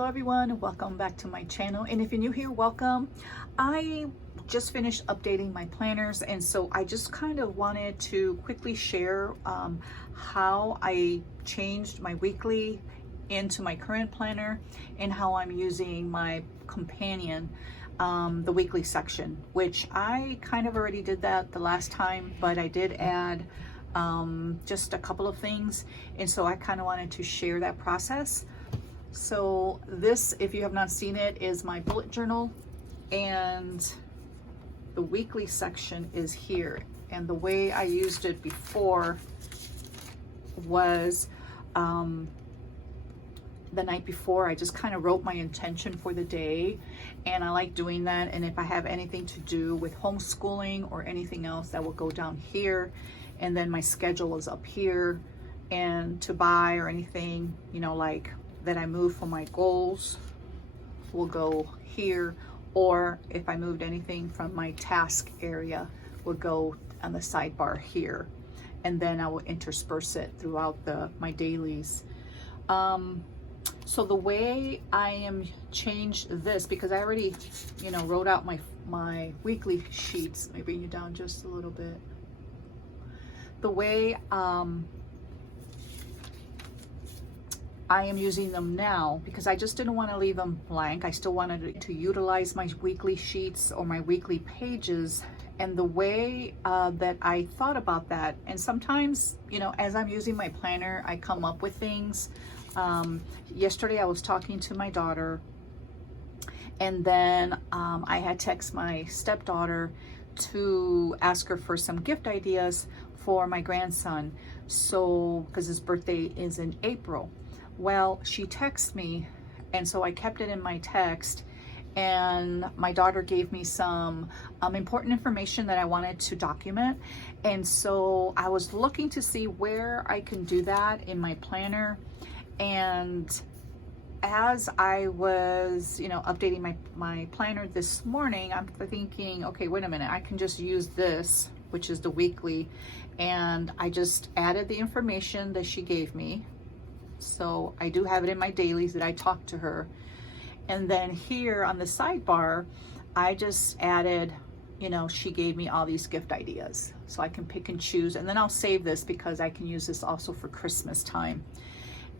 Hello everyone, welcome back to my channel, and if you're new here, welcome. I just finished updating my planners, and so I just kind of wanted to quickly share how I changed my weekly into my current planner and how I'm using my companion, the weekly section, which I kind of already did that the last time, but I did add just a couple of things, and so I kind of wanted to share that process. So this, if you have not seen it, is my bullet journal, and the weekly section is here. And the way I used it before was the night before I just kind of wrote my intention for the day, and I like doing that. And if I have anything to do with homeschooling or anything else, that will go down here, and then my schedule is up here, and to buy or anything, you know, like that I move for my goals will go here, or if I moved anything from my task area will go on the sidebar here, and then I will intersperse it throughout my dailies. So the way I am changed this, because I already, you know, wrote out my weekly sheets. Let me bring you down just a little bit. The way I am using them now, because I just didn't want to leave them blank. I still wanted to utilize my weekly sheets or my weekly pages. And the way that I thought about that, and sometimes, you know, as I'm using my planner, I come up with things. Yesterday I was talking to my daughter, and then I had text my stepdaughter to ask her for some gift ideas for my grandson. So, because his birthday is in April. Well, she texted me, and so I kept it in my text, and my daughter gave me some important information that I wanted to document. And so I was looking to see where I can do that in my planner. And as I was, you know, updating my planner this morning, I'm thinking, okay, wait a minute, I can just use this, which is the weekly, and I just added the information that she gave me. So I do have it in my dailies that I talked to her. And then here on the sidebar, I just added, you know, she gave me all these gift ideas. So I can pick and choose, and then I'll save this because I can use this also for Christmas time.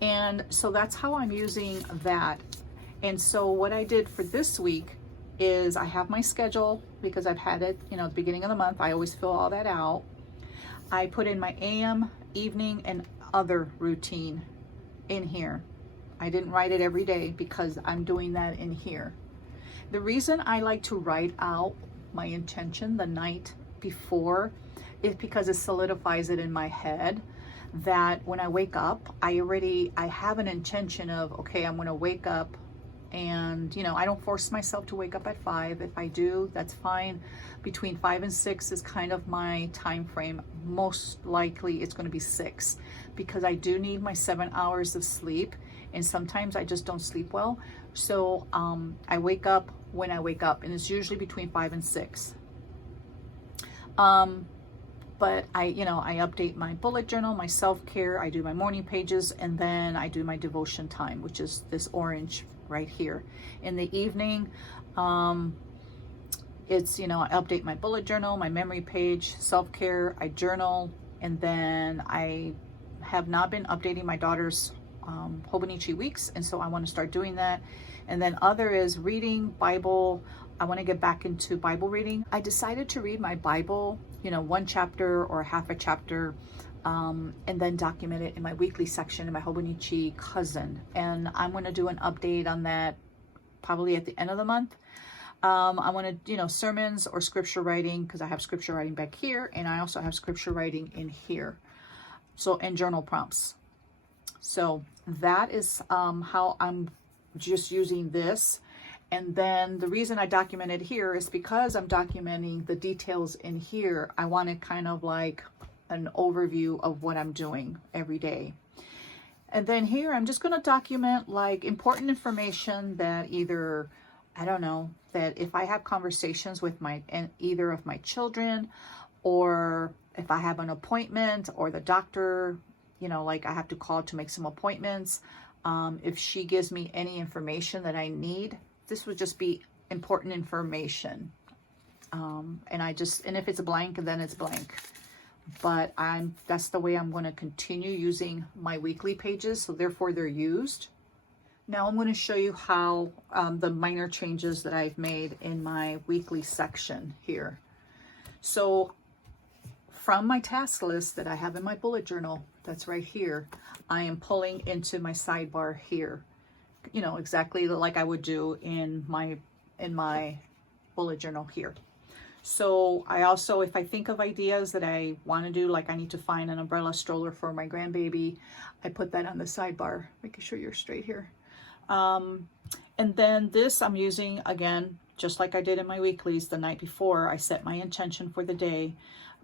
And so that's how I'm using that. And so what I did for this week is I have my schedule, because I've had it, you know, at the beginning of the month. I always fill all that out. I put in my AM, evening, and other routine in here. I didn't write it every day because I'm doing that in here. The reason I like to write out my intention the night before is because it solidifies it in my head, that when I wake up, I have an intention of, okay, I'm going to wake up, and, you know, I don't force myself to wake up at 5. If I do, that's fine. Between 5 and 6 is kind of my time frame. Most likely it's going to be 6, because I do need my 7 hours of sleep, and sometimes I just don't sleep well. So I wake up when I wake up, and it's usually between 5 and 6. But I update my bullet journal, my self-care, I do my morning pages, and then I do my devotion time, which is this orange right here. In the evening, it's, you know, I update my bullet journal, my memory page, self-care, I journal, and then I have not been updating my daughter's Hobonichi weeks, and so I want to start doing that. And then other is reading, Bible. I want to get back into Bible reading. I decided to read my Bible, you know, 1 chapter or half a chapter, and then document it in my weekly section in my Hobonichi cousin. And I'm going to do an update on that probably at the end of the month. I want to, you know, sermons or scripture writing, because I have scripture writing back here, and I also have scripture writing in here. So, and journal prompts. So that is how I'm just using this. And then the reason I documented here is because I'm documenting the details in here. I wanted kind of like an overview of what I'm doing every day. And then here, I'm just going to document like important information that either, I don't know, that if I have conversations with either of my children, or if I have an appointment, or the doctor, you know, like I have to call to make some appointments, If she gives me any information that I need, this would just be important information. And if it's blank, then it's blank. But that's the way I'm going to continue using my weekly pages, so therefore they're used. Now I'm going to show you how the minor changes that I've made in my weekly section here. So from my task list that I have in my bullet journal, that's right here, I am pulling into my sidebar here, you know, exactly like I would do in my bullet journal here. So I also, if I think of ideas that I want to do, like I need to find an umbrella stroller for my grandbaby, I put that on the sidebar, making sure you're straight here. And then this I'm using, again, just like I did in my weeklies the night before. I set my intention for the day.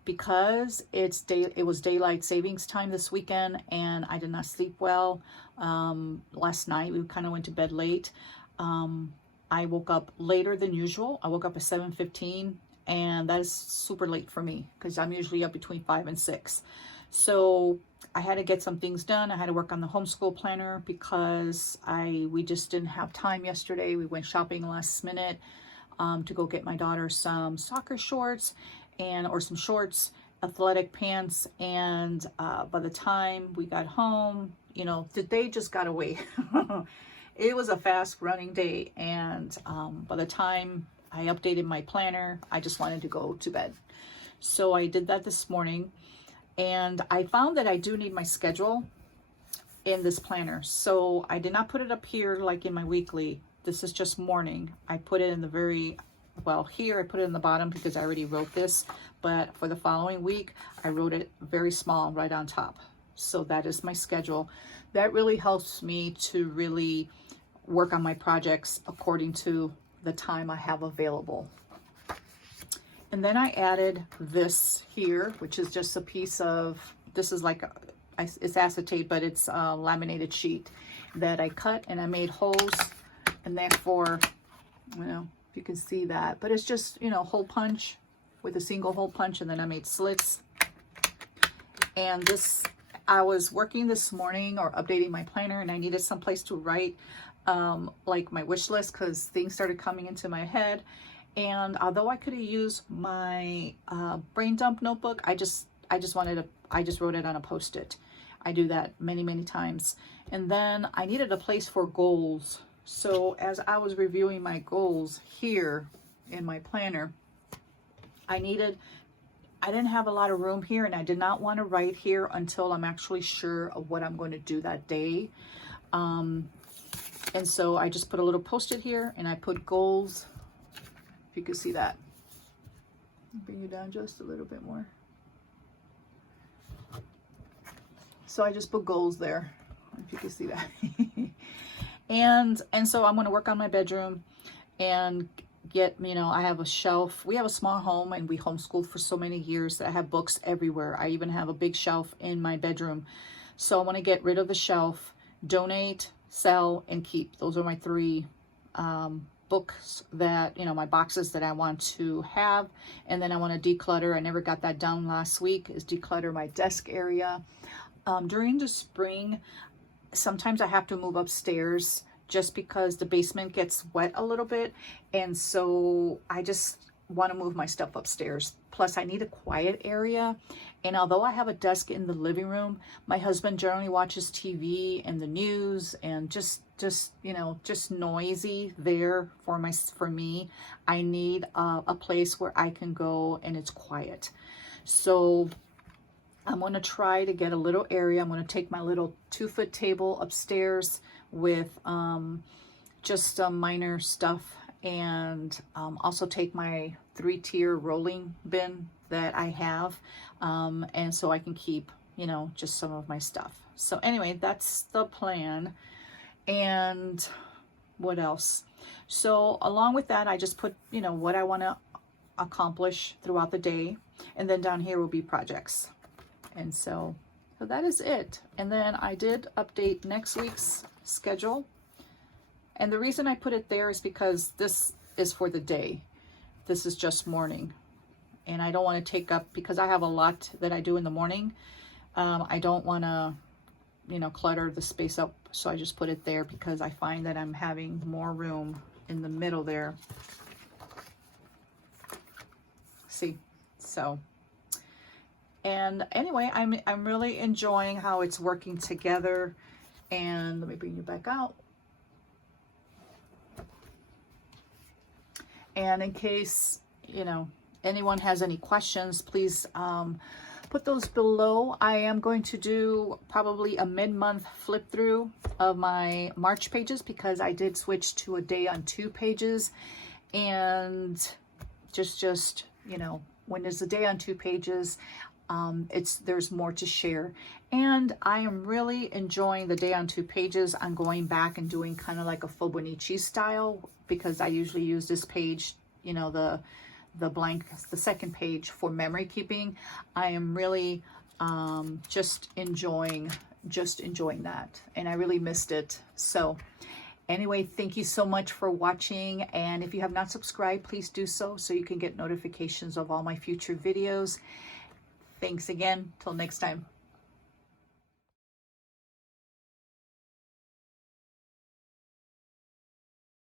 Because it was daylight savings time this weekend and I did not sleep well last night. We kind of went to bed late. I woke up later than usual. I woke up at 7:15, and that is super late for me because I'm usually up between 5 and 6. So I had to get some things done. I had to work on the homeschool planner because we just didn't have time yesterday. We went shopping last minute to go get my daughter some soccer shorts or some shorts, athletic pants, and by the time we got home, you know, the day just got away. It was a fast running day, and by the time I updated my planner, I just wanted to go to bed. So I did that this morning, and I found that I do need my schedule in this planner. So I did not put it up here like in my weekly. This is just morning. I put it in the here I put it in the bottom because I already wrote this, but for the following week I wrote it very small right on top. So that is my schedule. That really helps me to really work on my projects according to the time I have available. And then I added this here, which is just a piece of, this is like it's acetate, but it's a laminated sheet that I cut and I made holes, and therefore, you know, you can see that, but it's just, you know, hole punch with a single hole punch, and then I made slits. And this, I was working this morning or updating my planner, and I needed some place to write like my wish list because things started coming into my head. And although I could have used my brain dump notebook, I just wrote it on a Post-it. I do that many times. And then I needed a place for goals. So as I was reviewing my goals here in my planner, I didn't have a lot of room here, and I did not want to write here until I'm actually sure of what I'm going to do that day. And so I just put a little Post-it here, and I put goals. If you can see that. Bring you down just a little bit more. So I just put goals there, if you can see that. And so I'm going to work on my bedroom and get, you know, I have a shelf. We have a small home and we homeschooled for so many years that I have books everywhere. I even have a big shelf in my bedroom. So I want to get rid of the shelf, donate, sell, and keep. Those are my three books that, you know, my boxes that I want to have. And then I want to declutter. I never got that done last week, is declutter my desk area. During the spring, sometimes I have to move upstairs just because the basement gets wet a little bit, and so I just want to move my stuff upstairs. Plus I need a quiet area, and although I have a desk in the living room, my husband generally watches TV and the news, and just you know, just noisy there for me. I need a place where I can go and it's quiet. So I'm going to try to get a little area. I'm going to take my little 2-foot table upstairs with just some minor stuff, and also take my 3-tier rolling bin that I have, and so I can keep, you know, just some of my stuff. So anyway, that's the plan. And what else? So along with that, I just put, you know, what I want to accomplish throughout the day, and then down here will be projects. And so that is it. And then I did update next week's schedule. And the reason I put it there is because this is for the day. This is just morning. And I don't want to take up, because I have a lot that I do in the morning. I don't want to you know, clutter the space up. So I just put it there because I find that I'm having more room in the middle there. See, so, and anyway, I'm really enjoying how it's working together. And let me bring you back out. And in case, you know, anyone has any questions, please put those below. I am going to do probably a mid-month flip through of my March pages because I did switch to a day on 2 pages. And just you know, when there's a day on 2 pages, there's more to share. And I am really enjoying the day on 2 pages. I'm going back and doing kind of like a Fibonacci style because I usually use this page, you know, the blank, the second page for memory keeping. I am really just enjoying that, and I really missed it. So anyway, thank you so much for watching, and if you have not subscribed, please do so you can get notifications of all my future videos. Thanks again. Till next time.